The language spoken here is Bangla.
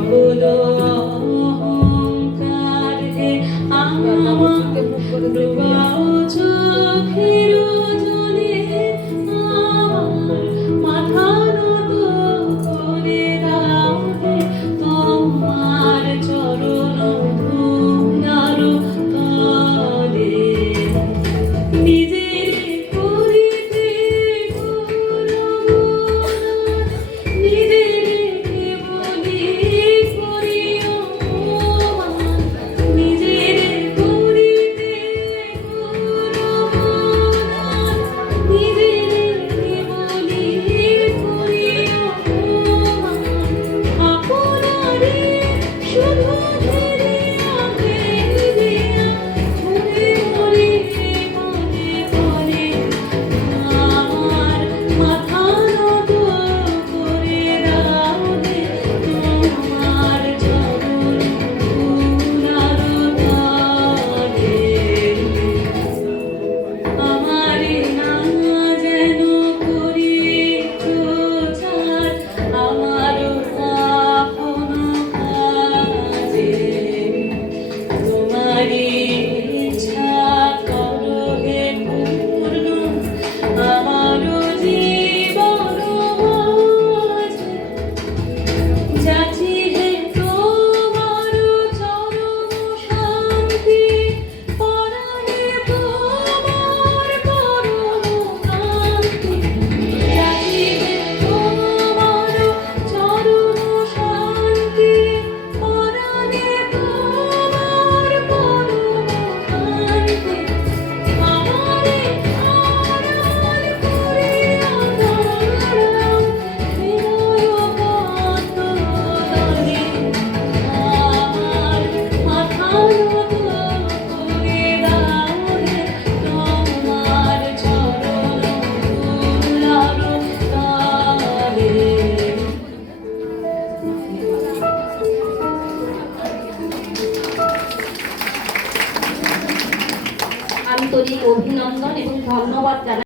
সকল অহংকার আমার ডুবাও আন্তরিক অভিনন্দন এবং ধন্যবাদ জানাই।